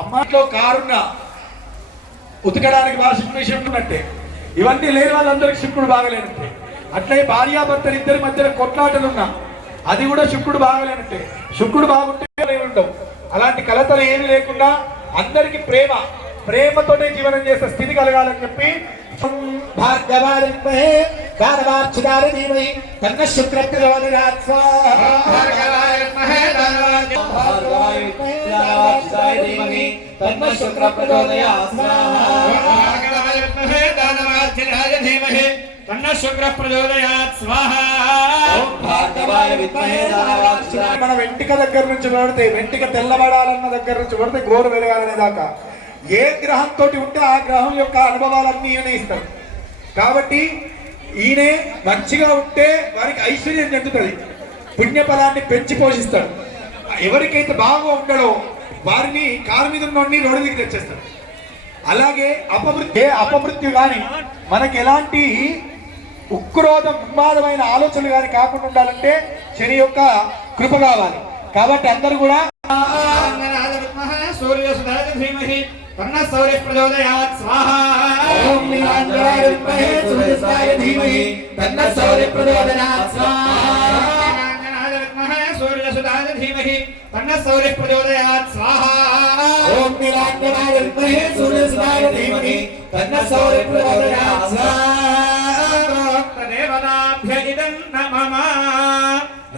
అమ్మట్లో కారున్న ఉతకడానికి బాగా శుక్రుడు విషయం ఉన్నట్టే. ఇవన్నీ లేని వాళ్ళందరికీ శుక్రుడు బాగలేనట్టే అట్లే భార్యాభర్తలు ఇద్దరి మధ్యన కొట్లాటలున్నా. అది కూడా శుక్రుడు బాగలేనట్టే. శుక్రుడు బాగుంటే ఉండవు. అలాంటి కలతలు ఏమీ లేకుండా అందరికి ప్రేమ ప్రేమతోనే జీవనం చేసే స్థితి కలగాలని చెప్పి భార్గవాయ విద్మహే దానవార్చిదాయ ధీమహి తన్న శుక్ర ప్రచోదయాత్ స్వాహా. విద్మహే దానవార్చిదాయ ధీమహి తన్న శుక్ర ప్రచోదయాత్ స్వాహా దానవార్చిదాయ భార్గవాయ విద్మహే మన వెంటిక దగ్గర నుంచి పడితే వెంటిక తెల్లబడాలన్న దగ్గర నుంచి పడితే గోరు వెలగాలనే దాకా. ఏ గ్రహంతో ఉంటే ఆ గ్రహం యొక్క అనుభవాలన్నీ ఈయన ఇస్తాడు కాబట్టి ఈయనే మంచిగా ఉంటే వారికి ఐశ్వర్యం చెందుతుంది. పుణ్యఫలాన్ని పెంచి పోషిస్తాడు. ఎవరికైతే బాగా ఉండడో వారిని కారు మీద నుండి రోడ్డు దిగి తెచ్చేస్తాడు. అలాగే అపమృత్యు అపమృత్యు కానీ మనకి ఎలాంటి ఉక్రోధం ఉన్మాదమైన ఆలోచనలు కానీ కాకుండా ఉండాలంటే శని యొక్క కృప కావాలి. కాబట్టి అందరూ కూడా ధీమహి తన్న సౌర్య ప్రచోదయాత్ స్వాహా ఓం నీలాంజనాయ విద్మహే సూర్యస్థాయ ధీమహి తన్న శౌర్య ప్రచోదయాత్ స్వాహా. ధీమహి తన్న సౌర్య ప్రచోదయాత్ స్వాహా. ఓం నీలాంజనాయ విద్మహే సూర్యస్థాయ ధీమహి తన్న శౌర్య ప్రచోదయాత్ స్వాహా.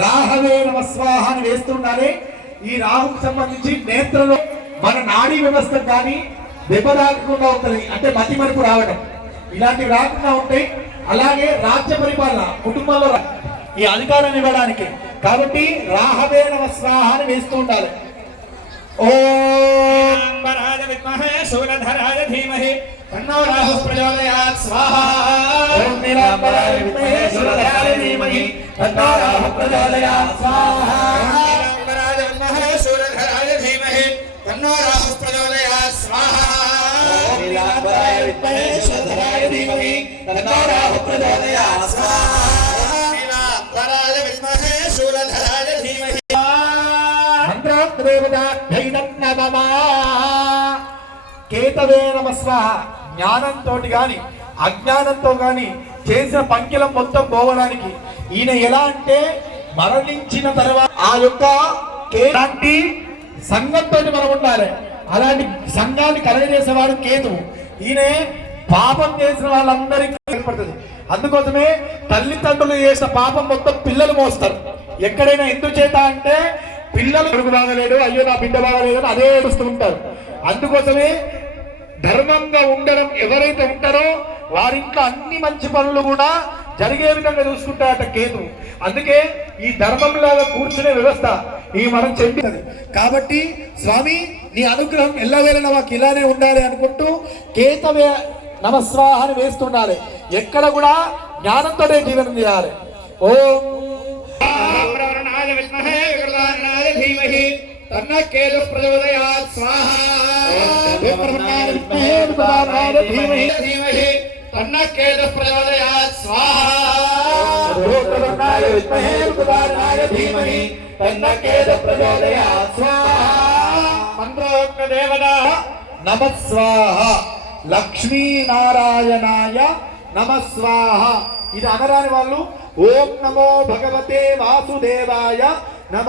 రాహవే నమస్వాహ అని వేస్తుండాలి. ఈ రాహుకు సంబంధించి నేత్రలో మన నాడీ వ్యవస్థ కానీ దెబ్బ తాకకుండా ఉంటుంది. అంటే మతి మరుపు రావడం ఇలాంటివి రాకుండా ఉంటాయి అలాగే రాజ్య పరిపాలన కుటుంబంలో ఈ అధికారం ఇవ్వడానికి. కాబట్టి రాహవే నమస్వాహ అని వేస్తూ ఉండాలి ఓం అంబరాజ విద్మహే శూలధరాయ ధీమహి. తన్నో రాహు ప్రచోదయాత్ స్వాహా. ఓం విద్మహే ధీమహి తన్నో రాహు ప్రచోదయాత్ స్వాహా అంబరాజ విద్మహే కేతవే జ్ఞానంతో గాని అజ్ఞానంతో గాని చేసిన పంకిలం మొత్తం పోవడానికి ఈయన ఎలా అంటే మరణించిన తర్వాత ఆ యొక్క కేలాంటి సంఘంతో మనం ఉండాలి. అలాంటి సంఘాన్ని కలగజేసేవాడు కేతు ఈయన పాపం చేసిన వాళ్ళందరికీ ఏర్పడుతుంది. అందుకోసమే తల్లిదండ్రులు చేసిన పాపం మొత్తం పిల్లలు మోస్తారు. ఎక్కడైనా ఎందుకు చేత అంటే పిల్లలు కొడుకు బాగలేడు అయ్యో నా బిడ్డ బాగలేదు అని అదే ఏడుస్తూ ఉంటారు. అందుకోసమే ధర్మంగా ఉండడం ఎవరైతే ఉంటారో వారింట్లో అన్ని మంచి పనులు కూడా జరిగే విధంగా చూసుకుంటారట కేతు. అందుకే ఈ ధర్మం లాగా కూర్చునే వ్యవస్థ ఈ మనం చెందినది. కాబట్టి స్వామి నీ అనుగ్రహం ఎల్లవేళ మాకు ఇలానే ఉండాలి అనుకుంటూ కేతవే నమస్వాహ అని వేస్తుండాలి. ఎక్కడ కూడా జ్ఞానంతోనే జీవనం చేయాలి. ఓం. ధీమహి. తన్న కేతు ప్రచోదయాత్. స్వాహా. ధీమహి. ధీమహి. తన్న కేతు ప్రచోదయాత్ स्वाहा బ్రహ్మణాయ విద్మహే వికృతాన్నాయ ధీమహి తన్న కేద ప్రచోదయాత్ స్వాహా మంత్రోక్త దేవత లక్ష్మీనారాయణాయ నమస్వాహ ఇది అనరాని వాళ్ళు ఓం నమో భగవతే వాసుదేవాయ నమ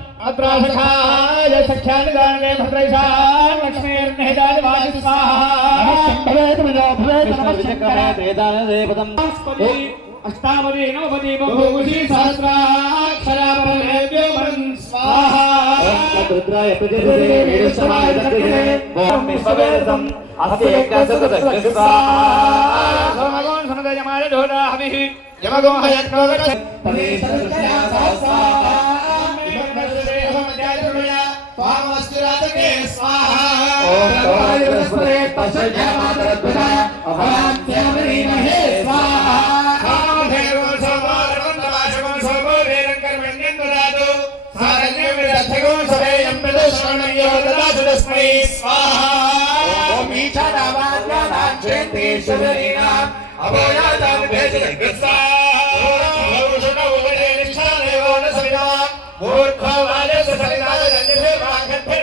अत्रासखाय सख्यानिदाने भद्रैषां लक्ष्मीर्निहितादिवासि स्वाहा भवेत् मनो भवेत् नमः शङ्कराय वेदानदेवतम् अष्टावदीनोपदीपं भूषि सहस्राक्षरापरमेभ्यो वरन् स्वाहा रुद्राय प्रतिदिने वीरस्वाय दत्तिने ॐ विश्ववेदम् अस्य एकसतदग्र स्वाहा सोमगोन् सुनदयमाय जोडाहविः यमगोहयज्ञोगच्छ तदेशदृष्टया सहस्रा लक्ष्मी स्वाहा। ओम वायुरस्पते पशुभ्य मातरत्वता अभान्त्यमरीमहे स्वाहा। कामधेवं सोमार्पं तवाशकं सोमो वेरं कर्मण्यं ददातु सारण्यं विदर्थकं सभेयं प्रदर्शनयो ददातु तस्मै स्वाहा ओम ईशानावाद्यानां चेतेश्वरीणाम् अभयादां भेजगत्सा ओम वरुषणो वरे निष्ठानेवो न सविता। मूर्खो वाले ससरि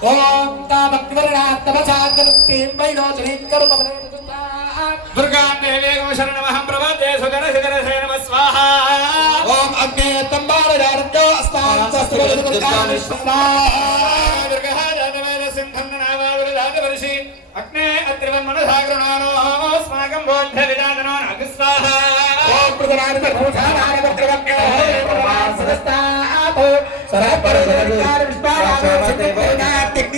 ఓం కామగ్వరణాత్తమచాంతరుక్తిం వైలోచనీం కర్మమనే దుర్గా దేవే శరణమహం ప్రపద్యే సుగర శిఖర నమ స్వాహా ఓం అగ్నే తంబారయార్గో అస్తాం సస్వదుర్గాని అగ్నే అత్రివన్ మనసాగృణానో స్మాకం బోద్ధ విజాననో అగ్స్వాహా ఓం ప్రధానాని భూషానాని వక్రవక్రో సరస్తాపో సరపరదుర్గాని విష్ణారామస్తే పూర్ణాత్తికి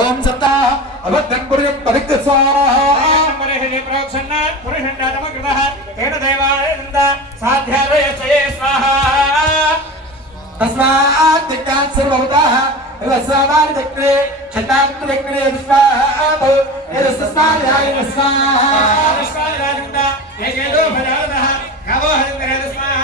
ओम सत्ता अभद्रं पुरुषं परिक्त स्वाहा। पुरुषे प्रोक्षन्न पुरुषण्डातमकृतः तेन देवाय नन्द साध्यालयश्चये स्वाहा। तस्मात् दिक्कात् सर्वभूताः रसावारिचक्रे छटान्तचक्रे विश्वाः यदस्माद्याय स्वाहा विश्वाय नन्द एकेलो भजावतः नवो हरिन्द्रेण स्वाहा